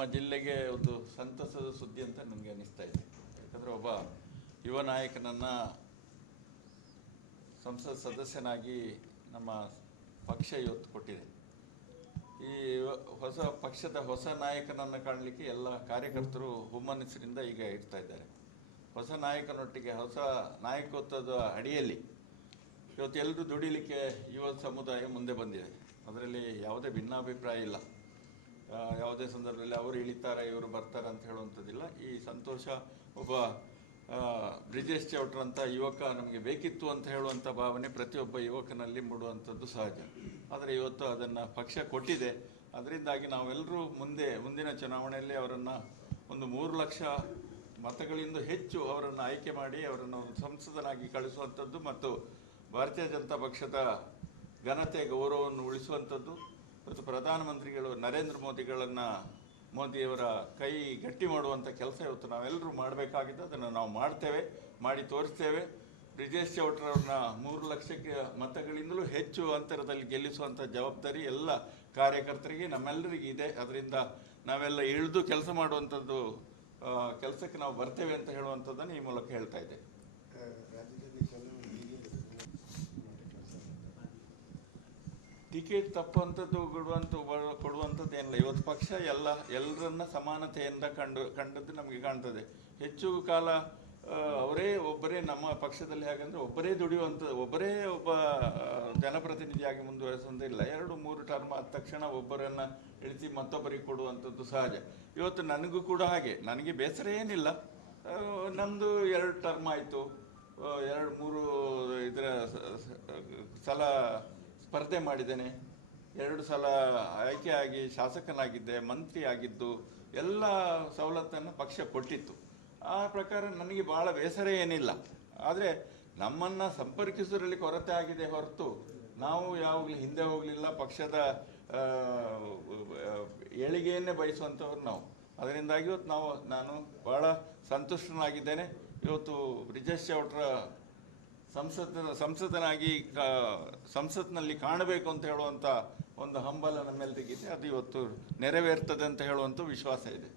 ನಮ್ಮ ಜಿಲ್ಲೆಗೆ ಒಂದು ಸಂತಸದ ಸುದ್ದಿ ಅಂತ ನನಗೆ ಅನ್ನಿಸ್ತಾ ಇದೆ. ಯಾಕಂದರೆ ಒಬ್ಬ ಯುವ ನಾಯಕನನ್ನು ಸಂಸತ್ ಸದಸ್ಯನಾಗಿ ನಮ್ಮ ಪಕ್ಷ ಇವತ್ತು ಕೊಟ್ಟಿದೆ. ಈ ಹೊಸ ಪಕ್ಷದ ಹೊಸ ನಾಯಕನನ್ನು ಕಾಣಲಿಕ್ಕೆ ಎಲ್ಲ ಕಾರ್ಯಕರ್ತರು ಹುಮ್ಮನಸ್ಸಿನಿಂದ ಈಗ ಇರ್ತಾ ಇದ್ದಾರೆ. ಹೊಸ ನಾಯಕನೊಟ್ಟಿಗೆ, ಹೊಸ ನಾಯಕತ್ವದ ಅಡಿಯಲ್ಲಿ ಇವತ್ತು ಎಲ್ಲರೂ ದುಡಿಲಿಕ್ಕೆ ಯುವ ಸಮುದಾಯ ಮುಂದೆ ಬಂದಿದೆ. ಅದರಲ್ಲಿ ಯಾವುದೇ ಭಿನ್ನಾಭಿಪ್ರಾಯ ಇಲ್ಲ. ಯಾವುದೇ ಸಂದರ್ಭದಲ್ಲಿ ಅವರು ಇಳಿತಾರೆ, ಇವರು ಬರ್ತಾರೆ ಅಂತ ಹೇಳುವಂಥದ್ದಿಲ್ಲ. ಈ ಸಂತೋಷ ಒಬ್ಬ ಬ್ರಿಜೇಶ್ ಚೌಟ್ರಂಥ ಯುವಕ ನಮಗೆ ಬೇಕಿತ್ತು ಅಂತ ಹೇಳುವಂಥ ಭಾವನೆ ಪ್ರತಿಯೊಬ್ಬ ಯುವಕನಲ್ಲಿ ಮೂಡುವಂಥದ್ದು ಸಹಜ. ಆದರೆ ಇವತ್ತು ಅದನ್ನು ಪಕ್ಷ ಕೊಟ್ಟಿದೆ. ಅದರಿಂದಾಗಿ ನಾವೆಲ್ಲರೂ ಮುಂದೆ, ಮುಂದಿನ ಚುನಾವಣೆಯಲ್ಲಿ ಅವರನ್ನು ಒಂದು ಮೂರು ಲಕ್ಷ ಮತಗಳಿಂದ ಹೆಚ್ಚು ಅವರನ್ನು ಆಯ್ಕೆ ಮಾಡಿ ಅವರನ್ನು ಸಂಸದನಾಗಿ ಕಳಿಸುವಂಥದ್ದು ಮತ್ತು ಭಾರತೀಯ ಜನತಾ ಪಕ್ಷದ ಘನತೆ ಗೌರವವನ್ನು ಉಳಿಸುವಂಥದ್ದು. ಮತ್ತು ಪ್ರಧಾನಮಂತ್ರಿಗಳು ನರೇಂದ್ರ ಮೋದಿಗಳನ್ನು ಮೋದಿಯವರ ಕೈ ಗಟ್ಟಿ ಮಾಡುವಂಥ ಕೆಲಸ ಇವತ್ತು ನಾವೆಲ್ಲರೂ ಮಾಡಬೇಕಾಗಿದ್ದು, ಅದನ್ನು ನಾವು ಮಾಡ್ತೇವೆ, ಮಾಡಿ ತೋರಿಸ್ತೇವೆ. ಬ್ರಿಜೇಶ್ ಚೌಟ್ರವ್ರನ್ನ ಮೂರು ಲಕ್ಷಕ್ಕೆ ಮತಗಳಿಂದಲೂ ಹೆಚ್ಚು ಅಂತರದಲ್ಲಿ ಗೆಲ್ಲಿಸುವಂಥ ಜವಾಬ್ದಾರಿ ಎಲ್ಲ ಕಾರ್ಯಕರ್ತರಿಗೆ, ನಮ್ಮೆಲ್ಲರಿಗೆ ಇದೆ. ಅದರಿಂದ ನಾವೆಲ್ಲ ಇಳಿದು ಕೆಲಸ ಮಾಡುವಂಥದ್ದು ಕೆಲಸಕ್ಕೆ ನಾವು ಬರ್ತೇವೆ ಅಂತ ಹೇಳುವಂಥದ್ದನ್ನು ಈ ಮೂಲಕ ಹೇಳ್ತಾ ಇದ್ದೆ. ಟಿಕೆಟ್ ತಪ್ಪುವಂಥದ್ದು ಕೊಡುವಂಥ, ಕೊಡುವಂಥದ್ದು ಏನಿಲ್ಲ. ಇವತ್ತು ಪಕ್ಷ ಎಲ್ಲ, ಎಲ್ಲರನ್ನ ಸಮಾನತೆಯಿಂದ ಕಂಡು, ಕಂಡದ್ದು ನಮಗೆ ಕಾಣ್ತದೆ. ಹೆಚ್ಚು ಕಾಲ ಅವರೇ ಒಬ್ಬರೇ ನಮ್ಮ ಪಕ್ಷದಲ್ಲಿ ಹಾಗಂದ್ರೆ ಒಬ್ಬರೇ ದುಡಿಯುವಂಥ, ಒಬ್ಬರೇ ಒಬ್ಬ ಜನಪ್ರತಿನಿಧಿಯಾಗಿ ಮುಂದುವರಿಸುವಂತಿಲ್ಲ ಎರಡು, ಮೂರು ಟರ್ಮ್ ಆದ ತಕ್ಷಣ ಒಬ್ಬರನ್ನ ಇಳಿಸಿ ಮತ್ತೊಬ್ಬರಿಗೆ ಕೊಡುವಂಥದ್ದು ಸಹಜ. ಇವತ್ತು ನನಗೂ ಕೂಡ ಹಾಗೆ. ನನಗೆ ಬೇಸರ ಏನಿಲ್ಲ. ನಮ್ಮದು ಎರಡು ಟರ್ಮ್ ಆಯಿತು. ಎರಡು, ಮೂರು ಇದರ ಸಲ ಸ್ಪರ್ಧೆ ಮಾಡಿದ್ದೇನೆ. ಎರಡು ಸಲ ಆಯ್ಕೆಯಾಗಿ ಶಾಸಕನಾಗಿದ್ದೆ, ಮಂತ್ರಿ ಆಗಿದ್ದು, ಎಲ್ಲ ಸವಲತ್ತನ್ನು ಪಕ್ಷ ಕೊಟ್ಟಿತ್ತು. ಆ ಪ್ರಕಾರ ನನಗೆ ಭಾಳ ಬೇಸರ ಏನಿಲ್ಲ. ಆದರೆ ನಮ್ಮನ್ನು ಸಂಪರ್ಕಿಸೋದ್ರಲ್ಲಿ ಕೊರತೆ ಆಗಿದೆ ಹೊರತು ನಾವು ಯಾವಾಗಲೂ ಹಿಂದೆ ಹೋಗಲಿಲ್ಲ. ಪಕ್ಷದ ಏಳಿಗೆಯನ್ನೇ ಬಯಸುವಂಥವ್ರು ನಾವು. ಅದರಿಂದಾಗಿ ಇವತ್ತು ನಾವು, ನಾನು ಭಾಳ ಸಂತುಷ್ಟನಾಗಿದ್ದೇನೆ. ಇವತ್ತು ಬ್ರಿಜೇಶ್ ಚೌಟ್ರ ಸಂಸತ್ ಸಂಸದನಾಗಿ ಸಂಸತ್ನಲ್ಲಿ ಕಾಣಬೇಕು ಅಂತ ಹೇಳುವಂಥ ಒಂದು ಹಂಬಲ ನಮ್ಮೆಲ್ಲರಿಗಿದೆ ಅದು ಇವತ್ತು ನೆರವೇರ್ತದೆ ಅಂತ ಹೇಳುವಂಥ ವಿಶ್ವಾಸ ಇದೆ.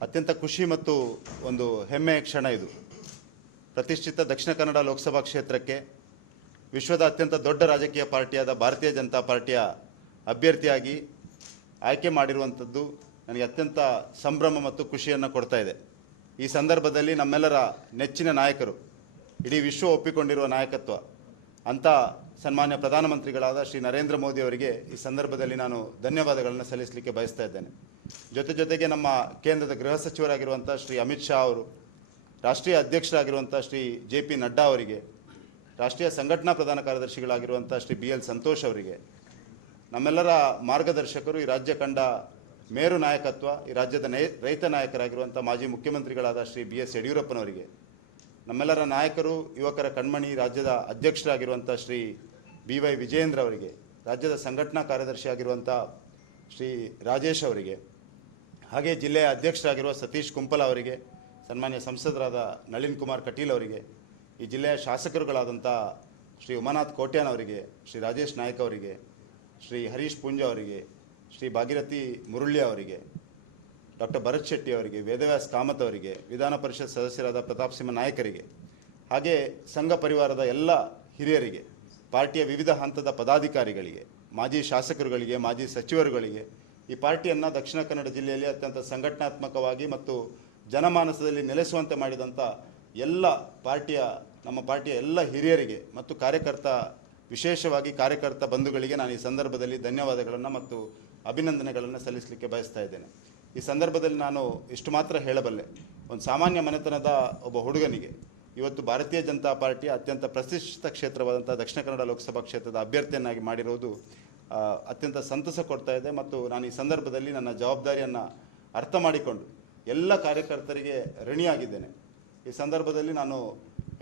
ಅತ್ಯಂತ ಖುಷಿ ಮತ್ತು ಒಂದು ಹೆಮ್ಮೆಯ ಕ್ಷಣ ಇದು ಪ್ರತಿಷ್ಠಿತ ದಕ್ಷಿಣ ಕನ್ನಡ ಲೋಕಸಭಾ ಕ್ಷೇತ್ರಕ್ಕೆ ವಿಶ್ವದ ಅತ್ಯಂತ ದೊಡ್ಡ ರಾಜಕೀಯ ಪಾರ್ಟಿಯಾದ ಭಾರತೀಯ ಜನತಾ ಪಾರ್ಟಿಯ ಅಭ್ಯರ್ಥಿಯಾಗಿ ಆಯ್ಕೆ ಮಾಡಿರುವಂಥದ್ದು ನನಗೆ ಅತ್ಯಂತ ಸಂಭ್ರಮ ಮತ್ತು ಖುಷಿಯನ್ನು ಕೊಡ್ತಾ ಇದೆ. ಈ ಸಂದರ್ಭದಲ್ಲಿ ನಮ್ಮೆಲ್ಲರ ನೆಚ್ಚಿನ ನಾಯಕರು, ಇಡೀ ವಿಶ್ವ ಒಪ್ಪಿಕೊಂಡಿರುವ ನಾಯಕತ್ವ, ಅಂಥ ಸನ್ಮಾನ್ಯ ಪ್ರಧಾನಮಂತ್ರಿಗಳಾದ ಶ್ರೀ ನರೇಂದ್ರ ಮೋದಿ ಅವರಿಗೆ ಈ ಸಂದರ್ಭದಲ್ಲಿ ನಾನು ಧನ್ಯವಾದಗಳನ್ನು ಸಲ್ಲಿಸಲಿಕ್ಕೆ ಬಯಸ್ತಾ ಇದ್ದೇನೆ. ಜೊತೆ ಜೊತೆಗೆ ನಮ್ಮ ಕೇಂದ್ರದ ಗೃಹ ಸಚಿವರಾಗಿರುವಂಥ ಶ್ರೀ ಅಮಿತ್ ಶಾ ಅವರು, ರಾಷ್ಟ್ರೀಯ ಅಧ್ಯಕ್ಷರಾಗಿರುವಂಥ ಶ್ರೀ ಜೆ ಪಿ ನಡ್ಡಾ ಅವರಿಗೆ ರಾಷ್ಟ್ರೀಯ ಸಂಘಟನಾ ಪ್ರಧಾನ ಕಾರ್ಯದರ್ಶಿಗಳಾಗಿರುವಂಥ ಶ್ರೀ ಬಿ ಎಲ್ ಸಂತೋಷ್ ಅವರಿಗೆ, ನಮ್ಮೆಲ್ಲರ ಮಾರ್ಗದರ್ಶಕರು ಈ ರಾಜ್ಯ ಕಂಡ ಮೇರು ನಾಯಕತ್ವ, ಈ ರಾಜ್ಯದ ನೈ, ರೈತ ನಾಯಕರಾಗಿರುವಂಥ ಮಾಜಿ ಮುಖ್ಯಮಂತ್ರಿಗಳಾದ ಶ್ರೀ ಬಿ ಎಸ್ ಯಡಿಯೂರಪ್ಪನವರಿಗೆ, ನಮ್ಮೆಲ್ಲರ ನಾಯಕರು, ಯುವಕರ ಕಣ್ಮಣಿ, ರಾಜ್ಯದ ಅಧ್ಯಕ್ಷರಾಗಿರುವಂಥ ಶ್ರೀ ಬಿ ವೈ ವಿಜಯೇಂದ್ರ ಅವರಿಗೆ, ರಾಜ್ಯದ ಸಂಘಟನಾ ಕಾರ್ಯದರ್ಶಿಯಾಗಿರುವಂಥ ಶ್ರೀ ರಾಜೇಶ್ ಅವರಿಗೆ, ಹಾಗೆ ಜಿಲ್ಲೆಯ ಅಧ್ಯಕ್ಷರಾಗಿರುವ ಸತೀಶ್ ಕುಂಪಲ ಅವರಿಗೆ, ಸನ್ಮಾನ್ಯ ಸಂಸದರಾದ ನಳಿನ್ ಕುಮಾರ್ ಕಟೀಲ್ ಅವರಿಗೆ ಈ ಜಿಲ್ಲೆಯ ಶಾಸಕರುಗಳಾದಂಥ ಶ್ರೀ ಉಮಾನಾಥ್ ಕೋಟ್ಯಾನ್ ಅವರಿಗೆ, ಶ್ರೀ ರಾಜೇಶ್ ನಾಯ್ಕ ಅವರಿಗೆ, ಶ್ರೀ ಹರೀಶ್ ಪುಂಜ ಅವರಿಗೆ, ಶ್ರೀ ಭಾಗೀರಥಿ ಮುರುಳ್ಳಿ ಅವರಿಗೆ, ಡಾಕ್ಟರ್ ಭರತ್ ಶೆಟ್ಟಿ ಅವರಿಗೆ, ವೇದವ್ಯಾಸ್ ಕಾಮತ್ ಅವರಿಗೆ, ವಿಧಾನ ಪರಿಷತ್ ಸದಸ್ಯರಾದ ಪ್ರತಾಪ್ ಸಿಂಹ ನಾಯಕರಿಗೆ, ಹಾಗೆ ಸಂಘ ಪರಿವಾರದ ಎಲ್ಲ ಹಿರಿಯರಿಗೆ, ಪಾರ್ಟಿಯ ವಿವಿಧ ಹಂತದ ಪದಾಧಿಕಾರಿಗಳಿಗೆ, ಮಾಜಿ ಶಾಸಕರುಗಳಿಗೆ, ಮಾಜಿ ಸಚಿವರುಗಳಿಗೆ ಈ ಪಾರ್ಟಿಯನ್ನು ದಕ್ಷಿಣ ಕನ್ನಡ ಜಿಲ್ಲೆಯಲ್ಲಿ ಅತ್ಯಂತ ಸಂಘಟನಾತ್ಮಕವಾಗಿ ಮತ್ತು ಜನಮಾನಸದಲ್ಲಿ ನೆಲೆಸುವಂತೆ ಮಾಡಿದಂಥ ಎಲ್ಲ ಪಾರ್ಟಿಯ ನಮ್ಮ ಪಾರ್ಟಿಯ ಎಲ್ಲ ಹಿರಿಯರಿಗೆ ಮತ್ತು ಕಾರ್ಯಕರ್ತ, ವಿಶೇಷವಾಗಿ ಕಾರ್ಯಕರ್ತ ಬಂಧುಗಳಿಗೆ ನಾನು ಈ ಸಂದರ್ಭದಲ್ಲಿ ಧನ್ಯವಾದಗಳನ್ನು ಮತ್ತು ಅಭಿನಂದನೆಗಳನ್ನು ಸಲ್ಲಿಸಲಿಕ್ಕೆ ಬಯಸ್ತಾ ಇದ್ದೇನೆ. ಈ ಸಂದರ್ಭದಲ್ಲಿ ನಾನು ಇಷ್ಟು ಮಾತ್ರ ಹೇಳಬಲ್ಲೆ. ಒಂದು ಸಾಮಾನ್ಯ ಮನೆತನದ ಒಬ್ಬ ಹುಡುಗನಿಗೆ ಇವತ್ತು ಭಾರತೀಯ ಜನತಾ ಪಾರ್ಟಿಯ ಅತ್ಯಂತ ಪ್ರತಿಷ್ಠಿತ ಕ್ಷೇತ್ರವಾದಂಥ ದಕ್ಷಿಣ ಕನ್ನಡ ಲೋಕಸಭಾ ಕ್ಷೇತ್ರದ ಅಭ್ಯರ್ಥಿಯನ್ನಾಗಿ ಮಾಡಿರುವುದು ಅತ್ಯಂತ ಸಂತಸ ಕೊಡ್ತಾ ಇದೆ ಮತ್ತು ನಾನು ಈ ಸಂದರ್ಭದಲ್ಲಿ ನನ್ನ ಜವಾಬ್ದಾರಿಯನ್ನು ಅರ್ಥ ಮಾಡಿಕೊಂಡು ಎಲ್ಲ ಕಾರ್ಯಕರ್ತರಿಗೆ ಋಣಿಯಾಗಿದ್ದೇನೆ. ಈ ಸಂದರ್ಭದಲ್ಲಿ ನಾನು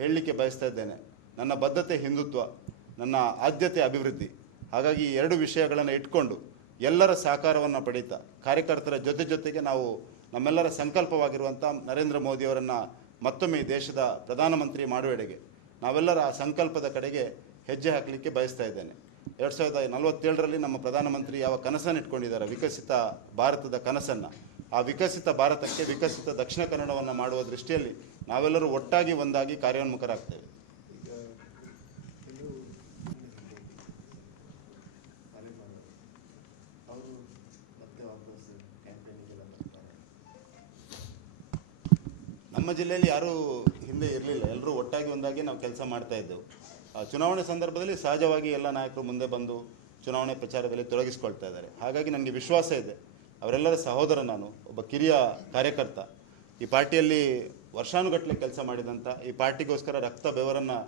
ಹೇಳಲಿಕ್ಕೆ ಬಯಸ್ತಾ ಇದ್ದೇನೆ. ನನ್ನ ಬದ್ಧತೆ ಹಿಂದುತ್ವ, ನನ್ನ ಆದ್ಯತೆ ಅಭಿವೃದ್ಧಿ. ಹಾಗಾಗಿ ಈ ಎರಡು ವಿಷಯಗಳನ್ನು ಇಟ್ಕೊಂಡು ಎಲ್ಲರ ಸಹಕಾರವನ್ನು ಪಡೀತಾ, ಕಾರ್ಯಕರ್ತರ ಜೊತೆ ಜೊತೆಗೆ ನಾವು ನಮ್ಮೆಲ್ಲರ ಸಂಕಲ್ಪವಾಗಿರುವಂಥ ನರೇಂದ್ರ ಮೋದಿಯವರನ್ನು ಮತ್ತೊಮ್ಮೆ ದೇಶದ ಪ್ರಧಾನಮಂತ್ರಿ ಮಾಡುವೆಡೆಗೆ ನಾವೆಲ್ಲರ ಆ ಸಂಕಲ್ಪದ ಕಡೆಗೆ ಹೆಜ್ಜೆ ಹಾಕಲಿಕ್ಕೆ ಬಯಸ್ತಾ ಇದ್ದೇನೆ. ಎರಡು ಸಾವಿರದ ನಲವತ್ತೇಳರಲ್ಲಿ ನಮ್ಮ ಪ್ರಧಾನಮಂತ್ರಿ ಯಾವ ಕನಸನ್ನು ಇಟ್ಕೊಂಡಿದ್ದಾರೆ, ವಿಕಸಿತ ಭಾರತದ ಕನಸನ್ನು, ಆ ವಿಕಸಿತ ಭಾರತಕ್ಕೆ ವಿಕಸಿತ ದಕ್ಷಿಣ ಕನ್ನಡವನ್ನು ಮಾಡುವ ದೃಷ್ಟಿಯಲ್ಲಿ ನಾವೆಲ್ಲರೂ ಒಟ್ಟಾಗಿ ಒಂದಾಗಿ ಕಾರ್ಯೋನ್ಮುಖರಾಗ್ತೇವೆ. ನಮ್ಮ ಜಿಲ್ಲೆಯಲ್ಲಿ ಯಾರೂ ಹಿಂದೆ ಇರಲಿಲ್ಲ. ಎಲ್ಲರೂ ಒಟ್ಟಾಗಿ ಒಂದಾಗಿ ನಾವು ಕೆಲಸ ಮಾಡ್ತಾ ಇದ್ದೆವು. ಚುನಾವಣೆ ಸಂದರ್ಭದಲ್ಲಿ ಸಹಜವಾಗಿ ಎಲ್ಲ ನಾಯಕರು ಮುಂದೆ ಬಂದು ಚುನಾವಣೆ ಪ್ರಚಾರದಲ್ಲಿ ತೊಡಗಿಸ್ಕೊಳ್ತಾ ಇದ್ದಾರೆ. ಹಾಗಾಗಿ ನನಗೆ ವಿಶ್ವಾಸ ಇದೆ. ಅವರೆಲ್ಲರ ಸಹೋದರ ನಾನು, ಒಬ್ಬ ಕಿರಿಯ ಕಾರ್ಯಕರ್ತ. ಈ ಪಾರ್ಟಿಯಲ್ಲಿ ವರ್ಷಾನುಗಟ್ಟಲೆ ಕೆಲಸ ಮಾಡಿದಂಥ ಈ ಪಾರ್ಟಿಗೋಸ್ಕರ ರಕ್ತ ಬೆವರನ್ನು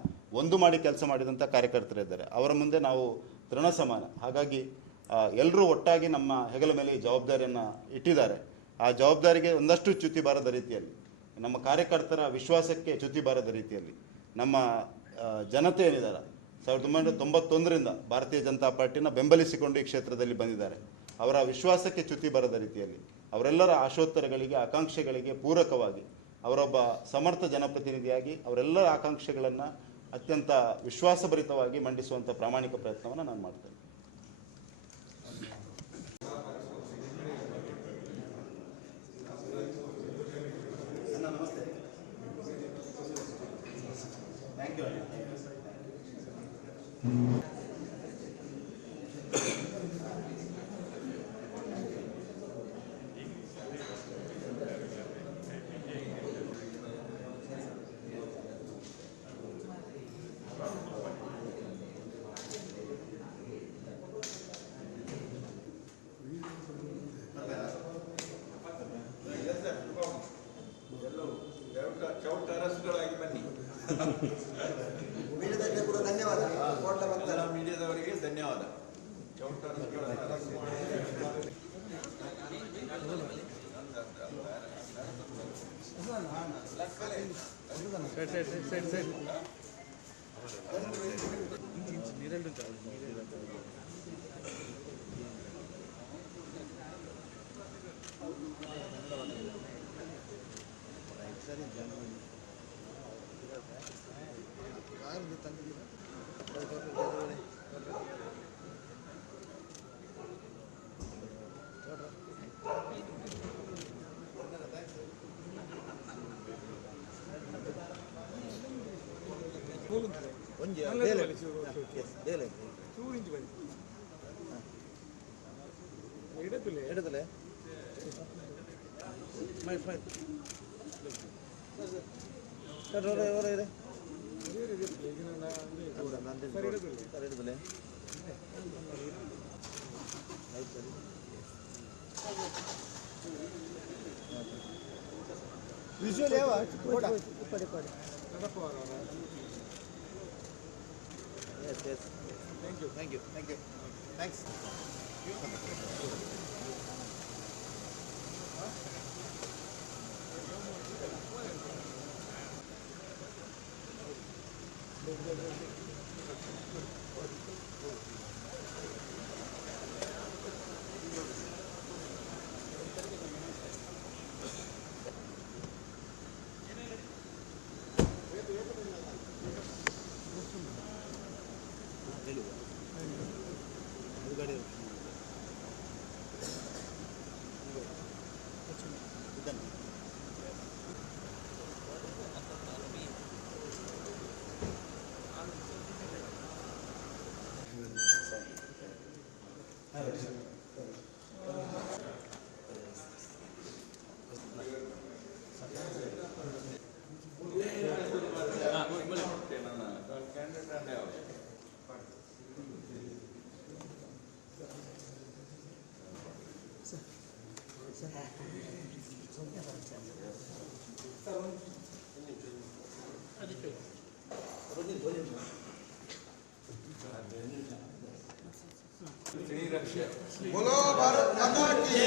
ಒಂದು ಮಾಡಿ ಕೆಲಸ ಮಾಡಿದಂಥ ಕಾರ್ಯಕರ್ತರಿದ್ದಾರೆ ಅವರ ಮುಂದೆ ನಾವು ತೃಣ ಸಮಾನ ಹಾಗಾಗಿ ಎಲ್ಲರೂ ಒಟ್ಟಾಗಿ ನಮ್ಮ ಹೆಗಲ ಮೇಲೆ ಈ ಜವಾಬ್ದಾರಿಯನ್ನು ಇಟ್ಟಿದ್ದಾರೆ. ಆ ಜವಾಬ್ದಾರಿಗೆ ಒಂದಷ್ಟು ಚ್ಯುತಿ ಬಾರದ ರೀತಿಯಲ್ಲಿ, ನಮ್ಮ ಕಾರ್ಯಕರ್ತರ ವಿಶ್ವಾಸಕ್ಕೆ ಚ್ಯುತಿ ಬಾರದ ರೀತಿಯಲ್ಲಿ, ನಮ್ಮ ಜನತೆ ಏನಿದ್ದಾರೆ, ಸಾವಿರದ ಒಂಬೈನೂರ ತೊಂಬತ್ತೊಂದರಿಂದ ಭಾರತೀಯ ಜನತಾ ಪಾರ್ಟಿನ ಬೆಂಬಲಿಸಿಕೊಂಡು ಈ ಕ್ಷೇತ್ರದಲ್ಲಿ ಬಂದಿದ್ದಾರೆ. ಅವರ ವಿಶ್ವಾಸಕ್ಕೆ ಚ್ಯುತಿ ಬರದ ರೀತಿಯಲ್ಲಿ, ಅವರೆಲ್ಲರ ಆಶೋತ್ತರಗಳಿಗೆ, ಆಕಾಂಕ್ಷೆಗಳಿಗೆ ಪೂರಕವಾಗಿ ಅವರೊಬ್ಬ ಸಮರ್ಥ ಜನಪ್ರತಿನಿಧಿಯಾಗಿ ಅವರೆಲ್ಲರ ಆಕಾಂಕ್ಷೆಗಳನ್ನು ಅತ್ಯಂತ ವಿಶ್ವಾಸಭರಿತವಾಗಿ ಮಂಡಿಸುವಂಥ ಪ್ರಾಮಾಣಿಕ ಪ್ರಯತ್ನವನ್ನು ನಾನು ಮಾಡ್ತೇನೆ. ಮೀಡಿಯಾದವರಿಗೆ ಕೂಡ ಧನ್ಯವಾದ ಕೋಟ್ಲ ಭಕ್ತರ ಎಲ್ಲ ಮೀಡಿಯಾದವರಿಗೆ ಧನ್ಯವಾದ ಚೌಟರಸ್ಗಳ ಒಂಜಿ ಬೇಲೆ ಬೇಲೆ ಎಡದಲೆ ಸ್ಮೈಲ್ ಸ್ಮೈಲ್ ಸರ್ ಅವರ ಅವರ ಇದೆ ಸರ್ ಎಡದಲೆ ವಿಜುವಲ್ ಯಾವ ಕೊಡಿ ಕೊಡಿ Yes. Thank you. Thank you. Thank you. Thanks. बोलो भारत माता की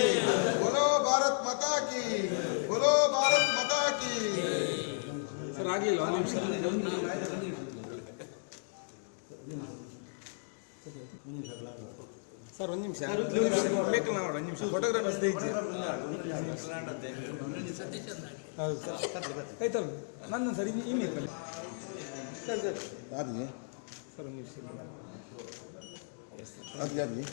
बोलो भारत माता की बोलो भारत माता की ಸರ್ ಆಗಲಿಲ್ಲ ಒಂದು ನಿಮಿಷ ಸರ್ ಸರ್ ಒಂದು ನಿಮಿಷ ಬೇಕಲ್ಲ ನೋಡಿ ಒಂದು ನಿಮಿಷ ಫೋಟೋಗ್ರಾಫರ್ಸ್ ದಯಚೆ ಹೌದು ಸರ್ ಆಯ್ತಲ್ಲ ನನ್ನ ಸರ್ ಇನ್ನು ಇನ್ನು ಇರ್ತಾರೆ ಸರ್ ಸರ್ ಆದ್ವಿ ಸರ್ ಒಂದು ನಿಮಿಷ ak ñaar ñi